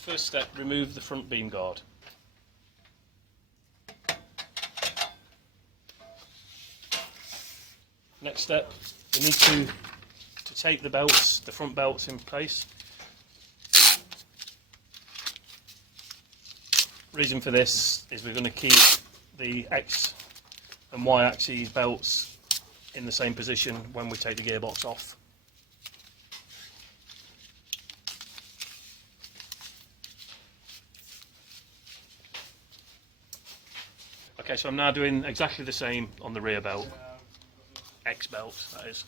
First step, remove the front beam guard. Next step, we need to take the belts, the front belts in place. Reason for this is we're going to keep the X and Y axis belts in the same position when we take the gearbox off. Okay, so I'm now doing exactly the same on the rear belt, X belt that is.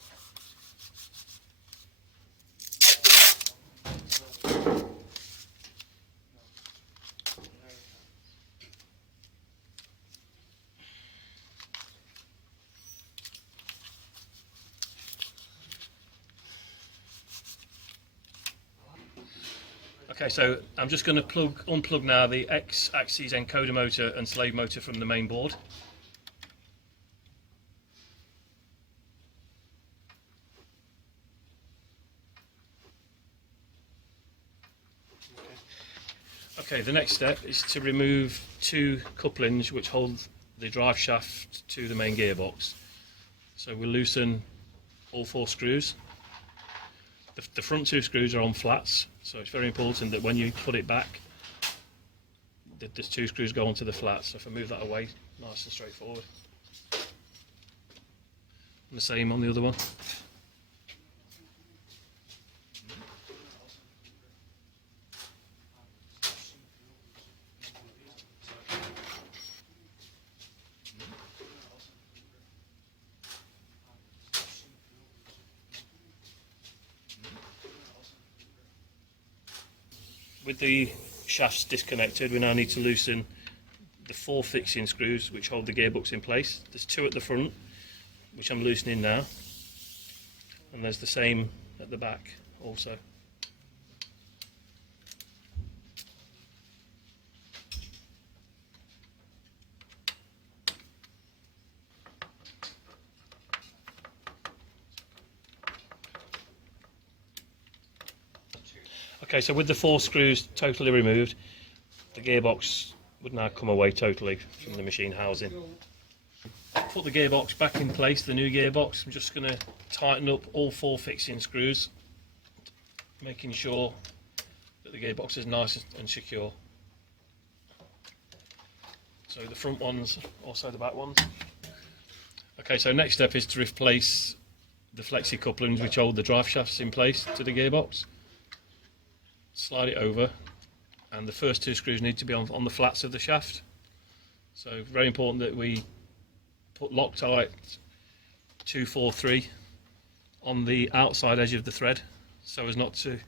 Okay, so I'm just going to unplug now the X-axis encoder motor and slave motor from the main board. Okay, the next step is to remove two couplings which hold the drive shaft to the main gearbox. So we'll loosen all 4 screws. The front 2 screws are on flats, so it's very important that when you put it back, the 2 screws go onto the flats. So if I move that away, nice and straightforward. And the same on the other one. With the shafts disconnected, we now need to loosen the 4 fixing screws which hold the gearbox in place. There's 2 at the front, which I'm loosening now, and there's the same at the back also. Okay, so with the 4 screws totally removed, the gearbox would now come away totally from the machine housing. Put the gearbox back in place, the new gearbox. I'm just going to tighten up all 4 fixing screws, making sure that the gearbox is nice and secure. So the front ones, also the back ones. Okay, so next step is to replace the flexi couplings which hold the drive shafts in place to the gearbox. Slide it over, and the first 2 screws need to be on the flats of the shaft. So very important that we put Loctite 243 on the outside edge of the thread so as not to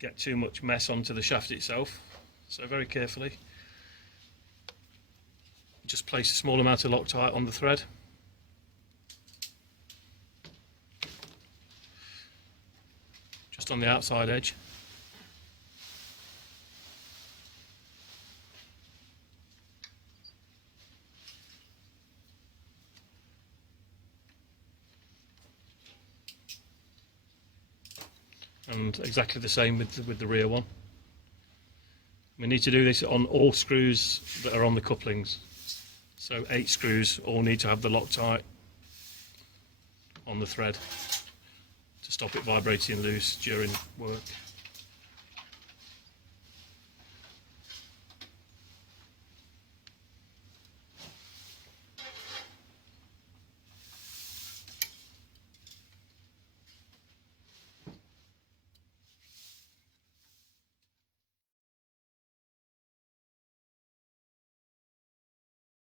get too much mess onto the shaft itself. So very carefully just place a small amount of Loctite on the thread. Just on the outside edge. And exactly the same with the rear one. We need to do this on all screws that are on the couplings. So 8 screws all need to have the Loctite on the thread to stop it vibrating loose during work.